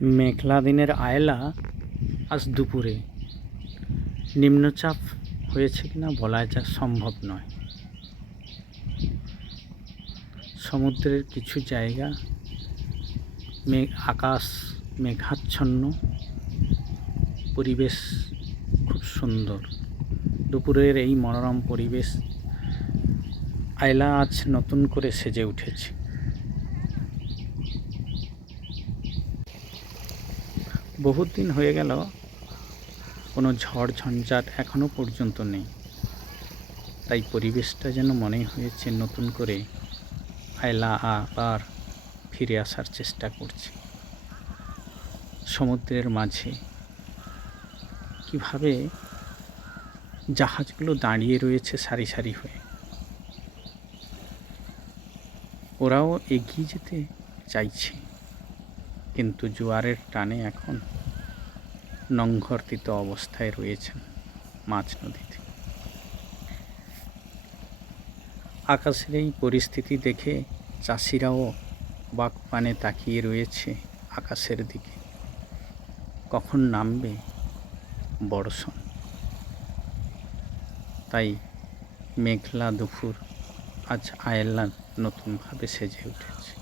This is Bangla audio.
মেঘলা দিনের আয়লা আজ দুপুরে নিম্নচাপ হয়েছে কিনা বলা যা সম্ভব নয়। সমুদ্রের কিছু জায়গা আকাশ মেঘাচ্ছন্ন, পরিবেশ খুব সুন্দর। দুপুরের এই মনোরম পরিবেশ আয়লা আজ নতুন করে সেজে উঠেছে। বহুত দিন হয়ে গেল, কোনো ঝড় ঝঞ্ঝাট এখনো পর্যন্ত নেই। তাই পরিবেশটা যেন মনে হয়েছে নতুন করে আয়লা আবার ফিরে আসার চেষ্টা করছে। সমুদ্রের মাঝে কিভাবে জাহাজগুলো দাঁড়িয়ে রয়েছে সারি সারি হয়ে, ওরাও এগিয়ে যেতে চাইছে, কিন্তু জোয়ারের টানে এখন নংঘর্তিত অবস্থায় রয়েছেন মাঝ নদীতে। আকাশের এই পরিস্থিতি দেখে চাষিরাও অবাক পানে তাকিয়ে রয়েছে আকাশের দিকে। কখন নামবে বর্ষণ? তাই মেঘলা দুপুর আজ আয়লা নতুনভাবে সেজে উঠেছে।